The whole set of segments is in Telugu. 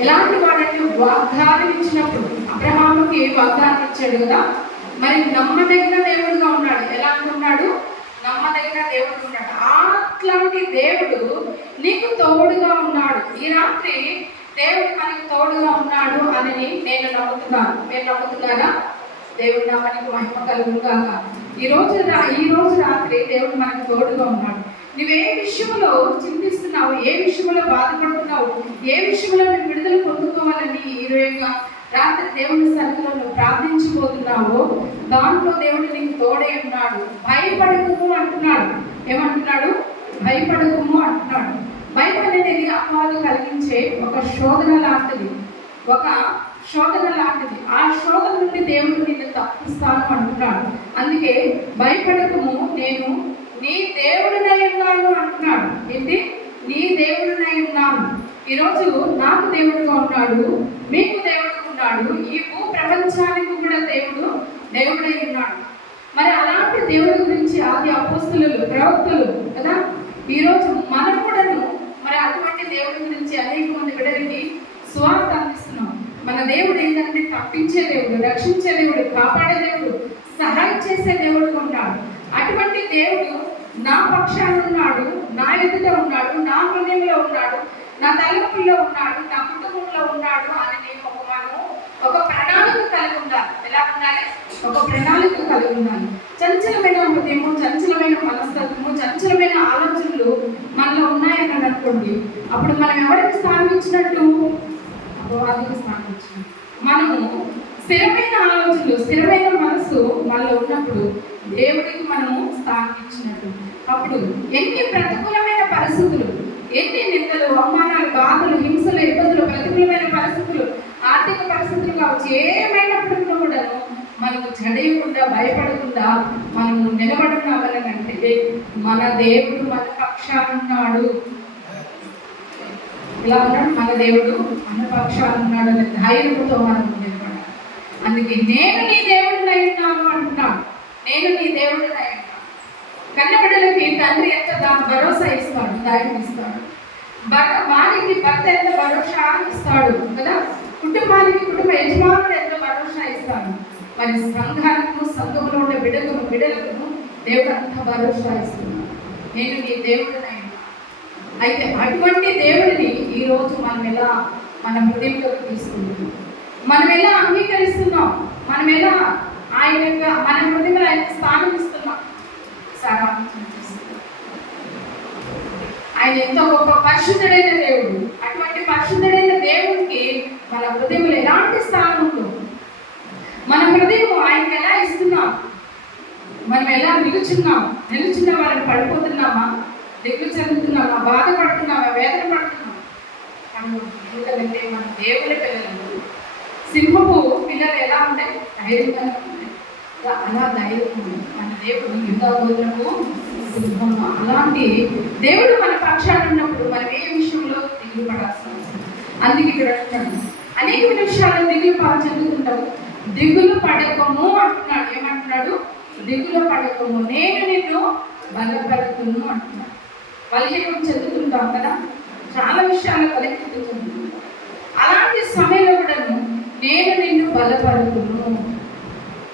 ఎలాంటి వాడంటే వాగ్దానం ఇచ్చినప్పుడు అబ్రహాముకి వాగ్దానం ఇచ్చాడు కదా? మరి నమ్మదగిన దేవుడుగా ఉన్నాడు. ఎలా ఉన్నాడు? నమ్మదగిన దేవుడు ఉన్నాడు. అట్లాంటి దేవుడు నీకు తోడుగా ఉన్నాడు. ఈ రాత్రి దేవుడు మనకు తోడుగా ఉన్నాడు అని నేను నమ్ముతున్నాను. మీరు నమ్ముతున్నారా? దేవుడు నామానికి మహిమ కలుగుగాక ఈ రోజు ఈ రోజు రాత్రి దేవుడు మనకు తోడుగా ఉన్నాడు. నువ్వే విషయంలో చింతిస్తున్నావు? ఏ విషయంలో బాధపడుతున్నావు? ఏ విషయంలో నువ్వు విడుదల పొందుకోవాలని ఈ యొక్క రాత్రి దేవుని సన్నిధిలో నువ్వు ప్రార్థించిపోతున్నావో దాంట్లో దేవుడు నీకు తోడై ఉన్నాడు. భయపడకుము అంటున్నాడు. ఏమంటున్నాడు? భయపడకము అంటున్నాడు. భయం అనేది కలిగించే ఒక శోధన లాంటిది. ఒక శోధన లాంటిది. ఆ శోధన నుండి దేవుడు నిన్ను తప్పిస్తాను అంటున్నాడు. అందుకే భయపడకము నేను నీ దేవుడినై ఉన్నాను అంటున్నాడు. ఏంటి? నీ దేవుడునై ఉన్నాను ఈరోజు నాకు దేవుడుగా ఉన్నాడు మీకు దేవుడుగా ఉన్నాడు ఈ భూ ప్రపంచానికి కూడా దేవుడు దేవుడై ఉన్నాడు. మరి అలాంటి దేవుడి గురించి ఆది అపోస్తులు ప్రవక్తలు కదా? ఈరోజు మనం కూడాను మరి అటువంటి దేవుడి గురించి అనేక మంది బిడ్డలకి స్వార్థ అందిస్తున్నాం. మన దేవుడు ఏంటంటే తప్పించే దేవుడు రక్షించే దేవుడు కాపాడే దేవుడు సహాయం చేసే దేవుడు ఉన్నాడు అటువంటి దేవుడు నా పక్షాన ఉన్నాడు నా ఎదుట ఉన్నాడు నా హృదయంలో ఉన్నాడు నా తలపుల్లో ఉన్నాడు నా కుటుంబంలో ఉన్నాడు అని నేను ఒక మనము ఒక ప్రణాళిక కలిగి ఉండాలి. ఎలా ఉండాలి? ఒక ప్రణాళిక కలిగి ఉండాలి. చంచలమైన హృదయము చంచలమైన మనస్తత్వము చంచలమైన ఆలోచనలు మనలో ఉన్నాయని అనుకోండి అప్పుడు మనం ఎవరికి స్థానం ఇచ్చినట్టు? అపవాదికి స్థానం ఇచ్చినట్టు. మనము స్థిరమైన ఆలోచనలు స్థిరమైన మనసు మనలో ఉన్నప్పుడు దేవుడికి మనము స్థానం ఇచ్చినట్టు అప్పుడు ఎన్ని ప్రతికూలమైన పరిస్థితులు ఎన్ని నిందలు అవమానాలు బాధలు హింసలు ఇబ్బందులు ప్రతికూలమైన పరిస్థితులు ఆర్థిక పరిస్థితులు కావచ్చు ఏమైనప్పటికీ కూడాను మనకు జడయకుండా భయపడకుండా మనము నిలబడున్నామనంటే మన దేవుడు మన పక్షాన ఉన్నాడు ఇలా ఉన్నాడు మన దేవుడు మన పక్షాన ఉన్నాడు అనే ధైర్యంతో మనం అందుకే నేను నీ దేవుడిని ఉన్నాను అంటున్నాను. నేను నీ దేవుడిని ఉన్నాను. కన్నబిడ్డలకి తండ్రి ఎంత దాని భరోసా ఇస్తాడు ధైర్యం ఇస్తాడు. భర్త వారికి భర్త ఎంత భరోసా ఇస్తాడు కదా? కుటుంబానికి కుటుంబ యజమానుడు ఎంత భరోసా ఇస్తాడు? మరి సంఘాలకు సంఘంలో ఉండే బిడ్డలకు బిడ్డలకు దేవుడు అంత భరోసా ఇస్తున్నాడు. నేను నీ దేవుడినై అయితే అటువంటి దేవుడిని ఈరోజు మనం ఎలా మన హృదయంలోకి తీసుకుంటున్నాం? మనం ఎలా అంగీకరిస్తున్నాం? మనం ఎలా ఆయన మన హృదయంలో ఆయన స్థానం ఇస్తున్నాం? ఒకసారి ఆయన ఎంతో గొప్ప పరిశుద్ధుడైన దేవుడు అటువంటి పరిశుద్ధుడైన దేవుడికి మన హృదయంలో ఎలాంటి స్థానం ఉంటుంది మన హృదయం ఆయనకి ఎలా ఇస్తున్నాం? మనం ఎలా నిలుచున్నాం? నిలుచున్న వాళ్ళని పడిపోతున్నామా? దిగులు చెందుతున్నామా? బాధపడుతున్నామా? వేదన పడుతున్నామా? మనం ఎందుకంటే మన దేవుని పిల్లలు సింహపు పిల్లలు ఎలా ఉంటాయి ధైర్యంగా ఉంటాయి అలా- ధైర్యం మన దేవుడు యుద్ధకు సింహం అలాంటి దేవుడు మన పక్షాలు ఉన్నప్పుడు మనం ఏ విషయంలో దిగులు పడాల్సిన అవసరం? అందుకే ఇక్కడ అంటున్నాడు అనేక విషయాలు దిగులు పాలు దిగులు పడకము అంటున్నాడు. ఏమంటున్నాడు? దిగులు పడకము. నేను నిన్ను బలపడుతును అంటున్నాడు. బలహీనం చదువుతుంటాం కదా? చాలా విషయాలు బలహీనం చెందుతుంటాం అలాంటి సమయంలో కూడాను నేను నిన్ను బలపడుతును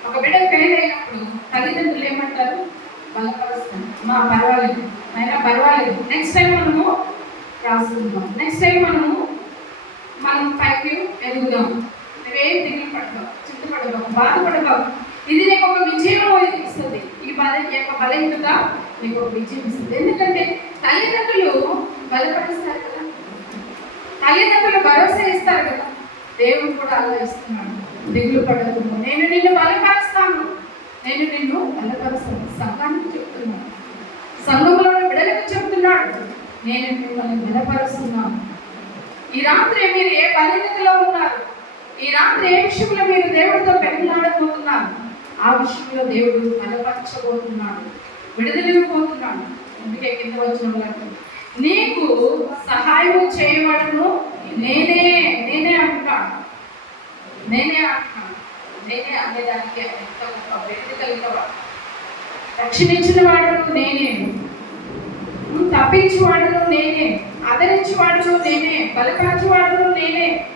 ఒక బిడ్డ ఫెయిల్ అయినప్పుడు తల్లిదండ్రులు ఏమంటారు? బలపరుస్తాను మా పర్వాలేదు. అయినా పర్వాలేదు. నెక్స్ట్ టైం మనము రాసుకుందాం. నెక్స్ట్ టైం మనము మనం పైకి ఎదుగుదాం. నువ్వేం దిగులు పడతావు చింతపడదాం బాధపడతావు. ఇది నీకు ఒక విజయం ఇస్తుంది ఈ బల యొక్క బలహీనత నీకు ఒక విజయం ఇస్తుంది. ఎందుకంటే తల్లిదండ్రులు బలపరుస్తారు కదా. తల్లిదండ్రులు భరోసా ఇస్తారు కదా. దేవుడు కూడా అలా ఇస్తున్నాడు దిగులు పడదు నేను నిన్ను బలపరుస్తాను. నేను నిన్ను బలపరుస్తాను. సంఘానికి చెప్తున్నాను. సంఘంలో బిడలకు చెప్తున్నాడు. నేను మిమ్మల్ని బలపరుస్తున్నాను. ఈ రాత్రి మీరు ఏ బలహీనతలో ఉన్నారు? ఈ రాత్రి ఏ విషయంలో మీరు దేవుడితో పెళ్ళాడబోతున్నారు ఆ విషయంలో దేవుడు బలపరచబోతున్నాడు. విడుదలిపోతున్నాడు అందుకే కింద వచ్చిన వాళ్ళకి నీకు సహాయం చేయబడను. నేనే నేనే అంటున్నాడు నేనే అంటున్నాను నేనే అనేదానికి అంత గొప్ప వ్యక్తి కలిగిన రక్షణించిన వాడను నేనే. తప్పించేవాడను నేనే. ఆదరించేవాడను నేనే. బలపరచేవాడను నేనే.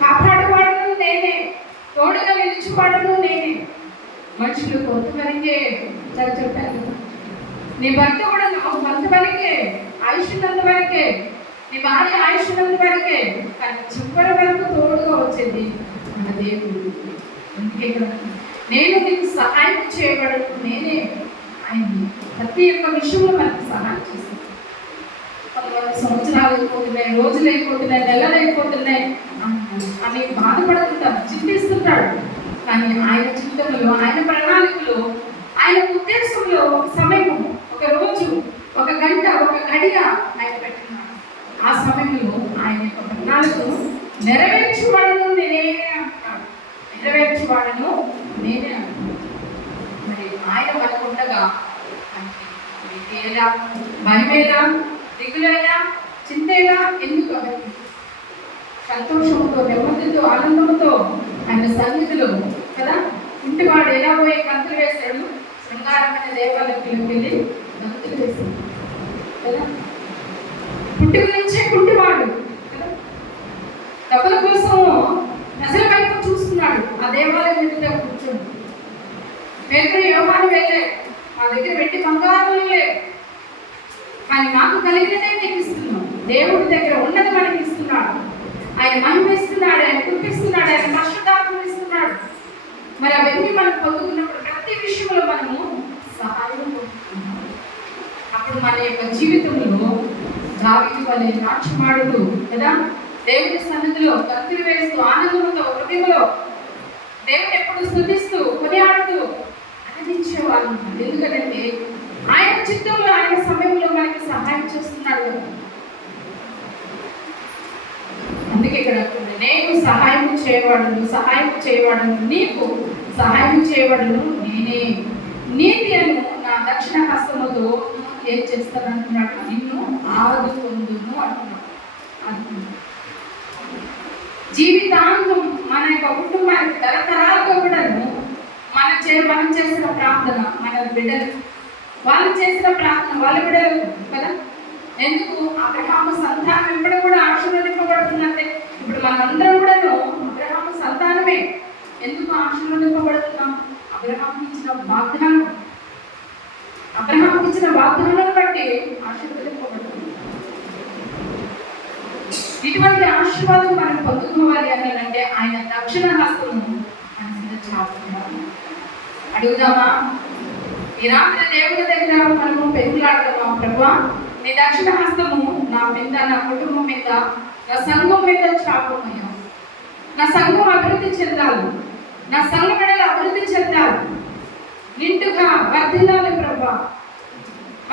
కాపాడేవాడను నేనే. తోడుగా నిలిచి నిలిచేవాడను నేనే. మనుషులు కొంతవరకే చదివి చెప్పాను నీ భర్త కూడా కొంతవరకే ఆయుష్ అంతవరకే నీ భార్య ఆయుష్ ఉన్నంత వరకే కానీ చివరి వరకు తోడుగా వచ్చేది మన దేవుడు. అందుకే కదా, నేను నీకు సహాయం చేయబడను నేనే ఆయన. ప్రతి ఒక్క విషయంలో మనకు సహాయం చేస్తాను. సంవత్సరాలు అయిపోతున్నాయి రోజులు అయిపోతున్నాయి నెలలు అయిపోతున్నాయి అని బాధపడుతుంటారు చింతిస్తుంటాడు కానీ ఆయన జీవితంలో ఆయన ప్రణాళికలో ఆయన ఉద్దేశంలో సమయం ఒక రోజు ఒక గంట ఒక గడియ ఆయన పెట్టి ఆ సమయంలో ఆయన యొక్క ప్రణాళికను నెరవేర్చువాడను నేనే అంటున్నాడు నెరవేర్చువాడను నేనే అంటున్నాడు మరి ఆయన మనకుండగా అంటే ఎలా భయమేలా దిగులేలా చింతేలా ఎందుకు అవన్నీ సంతోషంతో నెమ్మదితో ఆనందంతో ఆయన సన్నిధిలో కదా ఇంటివాడు ఎలా పోయి కంతులు వేశాడు? శృంగారమైన దేవాలయంలోకి వెళ్ళి కంతులు వేశాడు. కదా? కుంటి నుంచే కుంటివాడు డబ్బుల కోసం ప్రజల వైపు చూస్తున్నాడు. ఆ దేవాలయం మీద కూర్చొని పేదలు యోగాన్ని వెళ్ళే మా దగ్గర పెట్టి బంగారం లేదు కానీ నాకు కలిగినదే నీకు ఇస్తున్నాను దేవుడి దగ్గర ఉన్నది మనకి ఇస్తున్నాడు. ఆయన మహిమిస్తున్నాడు ఆయన కురిపిస్తున్నాడు ఆయన పరిశుద్ధాత్మ ఇస్తున్నాడు. మరి అవన్నీ మనం పొందుకున్నప్పుడు ప్రతి విషయంలో మనము సహాయం పొందుతున్నాం. అప్పుడు మన యొక్క జీవితంలో దావీదు వలె నాట్యమాడుతూ కదా దేవుని సన్నిధిలో కత్తులు వేస్తూ ఆనందంతో హృదయంలో దేవుని ఎప్పుడు స్థుతిస్తూ కొనియాడుతూ ఆనందించేవాళ్ళు ఎందుకంటే ఆయన చిత్తంలో ఆయన సమయంలో మనకి సహాయం చేస్తున్నాడు అందుకే ఇక్కడ నేను సహాయం చేయవాడను సహాయం చేయవాడను నీకు సహాయం చేయవాడను నేనే. నీతి అను నా దక్షిణ హస్తముతో ఏం చేస్తానంటున్నాడు? నిన్ను ఆదుకొందును అంటున్నాడు. అంటున్నాడు. జీవితాంతం మన యొక్క కుటుంబానికి తరతరాలుగా కూడాను మన చే మనం చేసిన ప్రార్థన మన బిడ్డలు వాళ్ళు చేసిన ప్రార్థన వాళ్ళ బిడ్డలు కదా? ఎందుకు? అబ్రహాము సంతానం ఇప్పుడు కూడా ఆశీర్వదింపబడుతుందంటే ఇప్పుడు మనందరం కూడాను అబ్రహాము సంతానమే. ఎందుకు ఆశీర్వదింపబడుతున్నాం? అబ్రహాం ఇచ్చిన వాగ్దానం ఇచ్చిన వాగ్దానం బట్టి ఇటువంటి ఆశీర్వాదం మనం పొందుకోవాలి అని అంటే ఆయన దక్షిణ హస్తము అడుగుదామా? ఈ రాత్రి దేవుని దగ్గర మనము పెరుగులాడుతున్నాం ప్రభా నీ దక్షిణ హస్తము నా మీద నా కుటుంబం మీద నా సంఘం మీద చాపమయ్యా. నా సంఘం అభివృద్ధి చెందాలి. నా సంఘ బిడ్డలు అభివృద్ధి చెందాలి. నిండుగా వర్ధిల్లాలి ప్రభా.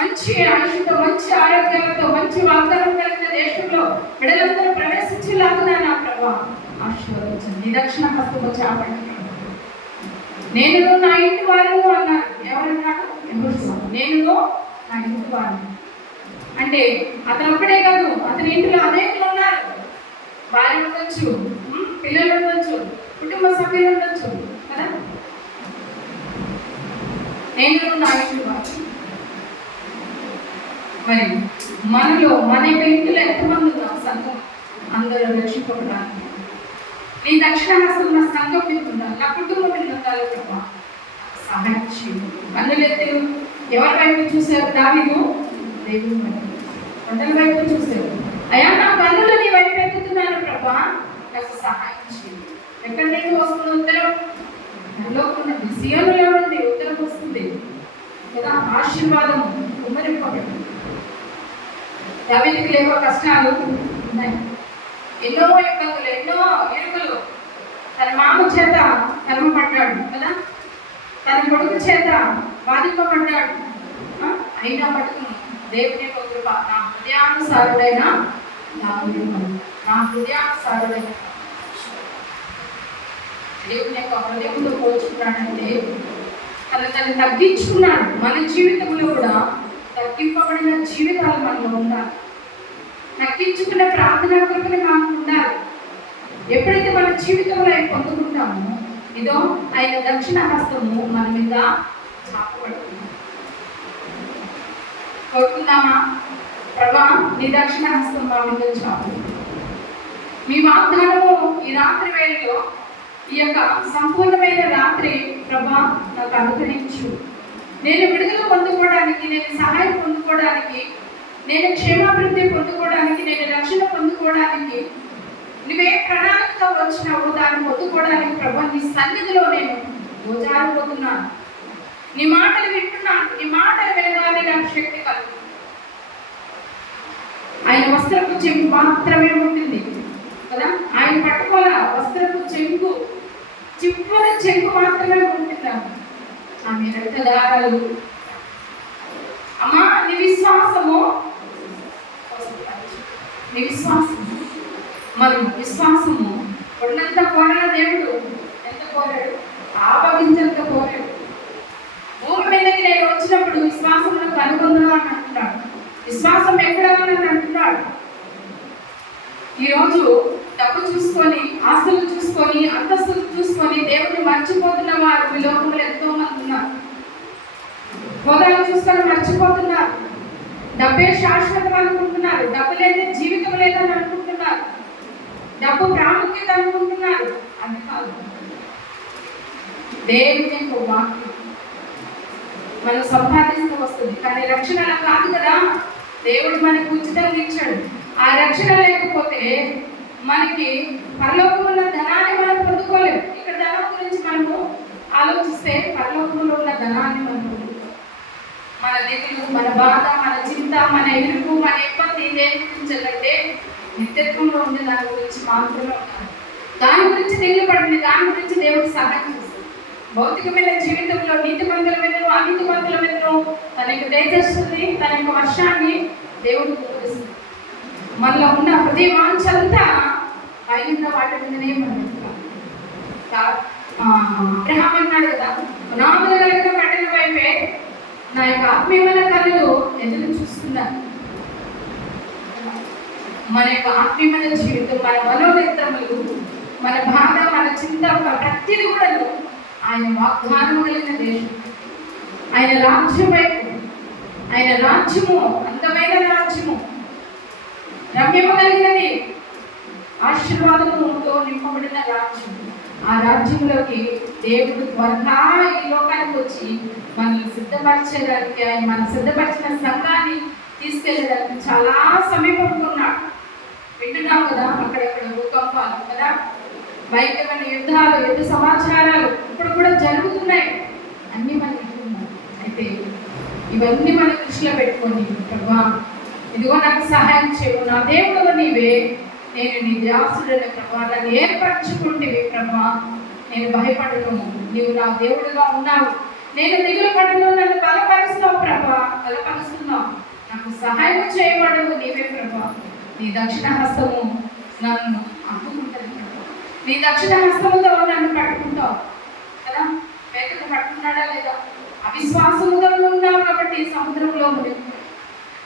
మంచి ఆయుషతో మంచి ఆరోగ్యాలతో మంచి వాగ్దానం కలిగిన దేశంలో బిడ్డలందరూ ప్రవేశించేలాగా నా ప్రభా. ఆశీర్వదించండి. నీ దక్షిణ హస్తము చాపండి. నేను నా ఇంటి వారు అన్నారు ఎవరన్నాడు యెహోషువ. నేను నా ఇంటి వారు అంటే అతను ఒక్కడే కాదు. అతని ఇంటిలో అనేకలు ఉన్నారు. భార్య ఉండొచ్చు పిల్లలు ఉండొచ్చు కుటుంబ సభ్యులు ఉండొచ్చు కదా? నేను నా ఇంటి మరి మనలో మన ఇంట్లో ఎంతమంది ఉన్నాం సంఘం? అందరూ రక్షింపబడాలి. నీ దక్షిణ హస్తం నా సంఘం మీద ఉండాలి. నా కుటుంబం మీద ఉండాలి ప్రభా. సహాయం చేయండి. కన్నులెత్తి ఎవరి వైపు చూసారు దావిను దేవుని వైపు. కొండల వైపు చూసారు అయ్యా నా కన్నులు నీ వైపు ఎత్తుతున్నాను ప్రభా. నాకు సహాయం చేయండి. ఎక్కడ నుండి వస్తుంది ఉత్తరం? నాలో సీఎంలో ఉంది. ఉత్తరం వస్తుంది. కదా ఆశీర్వాదం ఉమ్మరిపోవడం దావిదికి లేవో కష్టాలు ఉన్నాయి. ఎన్నో ఇబ్బందులు ఎన్నో ఇరుకులు తన మామ చేత కర్మపడ్డాడు కదా? తన కొడుకు చేత బాధింపబడ్డాడు. అయినా పట్టుకుని దేవుని యొక్క కృప నా హృదయానుసారుడైన నా నా హృదయానుసారుడైన దేవుని యొక్క హృదయంలో పోల్చుకున్నాడంటే తను తను తగ్గించుకున్నాడు. మన జీవితంలో కూడా తగ్గింపబడిన జీవితాలు మనలో ఉండాలి. తగ్గించుకున్న ప్రార్థన కృపని మనకు ఉండాలి. ఎప్పుడైతే మన జీవితంలో అవి పొందుకుంటామో ఇదో ఆయన దక్షిణ హస్తము మన మీద చాపబడుతుంది. కోరుకుందామా ప్రభా నీ దక్షిణ హస్తం మా మీద చాపు మీ వాగ్దానము ఈ రాత్రి వేళలో ఈ యొక్క సంపూర్ణమైన రాత్రి ప్రభా నాకు అనుగ్రహించు. నేను విడుదల పొందుకోవడానికి నేను సహాయం పొందుకోవడానికి నేను క్షేమాభివృద్ధి పొందుకోవడానికి నేను రక్షణ పొందుకోవడానికి నువ్వే ప్రణాళికతో వచ్చినావు దాన్ని పొందుకోవడానికి ప్రభా నీ సన్నిధిలో నేను గోజారిపోతున్నాను నీ మాటలు వింటున్నాను నీ మాటలు వినగానే నాకు శక్తి కలుగు ఆయన వస్త్రపు చెంగు మాత్రమే ఉంటుంది కదా? ఆయన పట్టుకోల వస్త్రపు చెంగు చివరి చెంగు మాత్రమే ఉంటుందా ఆమె రక్తదారాలు అమ్మా నీ విశ్వాసము నీ మరి విశ్వాసము కొండంత కోరిన దేవుడు? ఎంత కోరాడు? ఆపగించంత కోరాడు. భూమి మీదకి నేను వచ్చినప్పుడు విశ్వాసంలో కనుగొందా అని అంటున్నాడు. విశ్వాసం ఎక్కడ అని అంటున్నాడు. ఈరోజు డబ్బు చూసుకొని ఆస్తులు చూసుకొని అంతస్తులు చూసుకొని దేవుడిని మర్చిపోతున్న వారు ఈ లోకంలో ఎంతో మంది ఉన్నారు. హోదాలు చూసుకొని మర్చిపోతున్నారు. డబ్బే శాశ్వతం అనుకుంటున్నారు. డబ్బు లేదు డబ్బు ప్రాముఖ్యత అనుకుంటున్నారు. అది కాదు. దేవుని వాక్యం. మనం సంపాదిస్తూ వస్తుంది. కానీ రక్షణ అలా కాదు కదా. దేవుడు మనకు ఉచితంగా ఇచ్చాడు. ఆ రక్షణ లేకపోతే మనకి పరలోకంలో ధనాన్ని మనం పొందుకోలేము ఇక్కడ ధనం గురించి మనము ఆలోచిస్తే పరలోకంలో ఉన్న ధనాన్ని మనం పొందుకోలేము మన దిగులు మన బాధ మన చింత మన ఎరుపు మన ఇబ్బంది దేని గురించి అంటే నిత్యత్వంలో ఉండే దాని గురించి మాత్రమే ఉండాలి దాని గురించి దిగులు పడింది దాని గురించి దేవుడు సహాయం చేస్తుంది భౌతికమైన జీవితంలో నీతి మందుల మీదను అనీతి మందుల మీదను తన యొక్క దయచేస్తుంది తన యొక్క వర్షాన్ని దేవుడు కురిపిస్తుంది మనలో ఉన్న ప్రతి వాంఛంతా పైన వాటి మీదనే మనం అబ్రహాం అన్నాడు కదా నామలు కలిగిన కట్టెల వైపే నా యొక్క ఆత్మీయమైన కళలు ఎదురు చూస్తున్నారు. మన యొక్క ఆత్మీయమైన జీవితం మన మనోనేత్రములు మన బాధ మన చింత మన ప్రతిది కూడా ఆయన వాగ్దానం కలిగిన దేశం. ఆయన రాజ్యం ఆయన రాజ్యము అందమైన రాజ్యము. రమ్యము కలిగినది ఆశీర్వాదముతో నింపబడిన రాజ్యం. ఆ రాజ్యంలోకి దేవుడు త్వరగా ఈ లోకానికి వచ్చి మనల్ని సిద్ధపరిచేదానికి ఆయన మన సిద్ధపరిచిన సంఘాన్ని తీసుకెళ్ళడానికి చాలా సమీపంలో ఉన్నాడు వింటున్నాం కదా అక్కడక్కడ భూకంపాలు కదా. భయంకరమైన యుద్ధాలు యుద్ధ సమాచారాలు ఇప్పుడు కూడా జరుగుతున్నాయి. అన్నీ మనం వింటున్నాం అయితే ఇవన్నీ మనం దృష్టిలో పెట్టుకొని ప్రభా ఇదిగో నాకు సహాయం చేయవు నా దేవుడు నీవే. నేను నీ దాసుడైన ప్రభా. నన్ను ఏర్పరచుకుంటేవి ప్రభా. నేను భయపడను నీవు నా దేవుడుగా ఉన్నావు. నేను దిగులు పడను నన్ను బలపరుస్తావు ప్రభా. బలపరుస్తున్నావు. నాకు సహాయం చేయబడవు నీవే ప్రభా. నీ దక్షిణహస్తము నన్ను అందుకుంటుంది నీ దక్షిణహస్తముతో నన్ను పట్టుకుంటావు. కదా? పేదలు పట్టుకున్నాడా లేదా? అవిశ్వాసముతో ఉన్నావు కాబట్టి సముద్రంలో ఉంది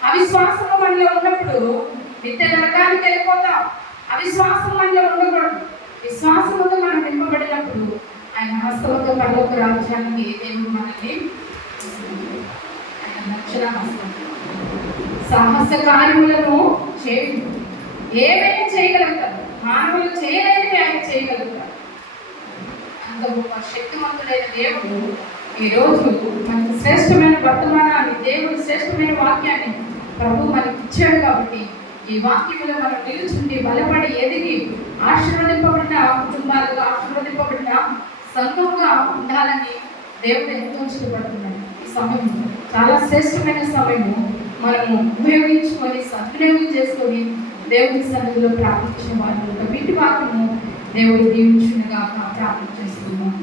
అవిశ్వాసము మనలో ఉన్నప్పుడు నిత్య నరకానికి వెళ్ళిపోతాం అవిశ్వాసం మనలో ఉండకూడదు. విశ్వాసముతో మనం నింపబడినప్పుడు ఆయన హస్తముతో పర్వత రాజ్యానికి దేవుడు మనకి ఆయన రక్షణ హస్తం సాహస కార్యములను చేయు ఏమైనా చేయగలుగుతారు. మానవులు చేయలేనివి ఆయన చేయగలుగుతారు. అంత గొప్ప శక్తివంతుడైన దేవుడు ఈ రోజు మనకు శ్రేష్టమైన వర్తమానాన్ని దేవుడు శ్రేష్టమైన వాక్యాన్ని ప్రభు మనకి ఇచ్చాడు కాబట్టి ఈ వాక్యంలో మనం నిలుచుండి బలపడి ఎదిగి ఆశీర్వదింపబడిన కుటుంబాలుగా ఆశీర్వదింపబడిన సంఘంగా ఉండాలని దేవుడు ఎంతో ఇష్టపడుతున్నాడు. ఈ సమయం చాలా శ్రేష్టమైన సమయము మనము ఉపయోగించుకొని సద్వినియోగం చేసుకొని దేవుని సన్నిధిలో ప్రార్థించిన వారు వీటి వాక్యము దేవుడు దీవించునుగా ప్రార్థన చేస్తున్నాం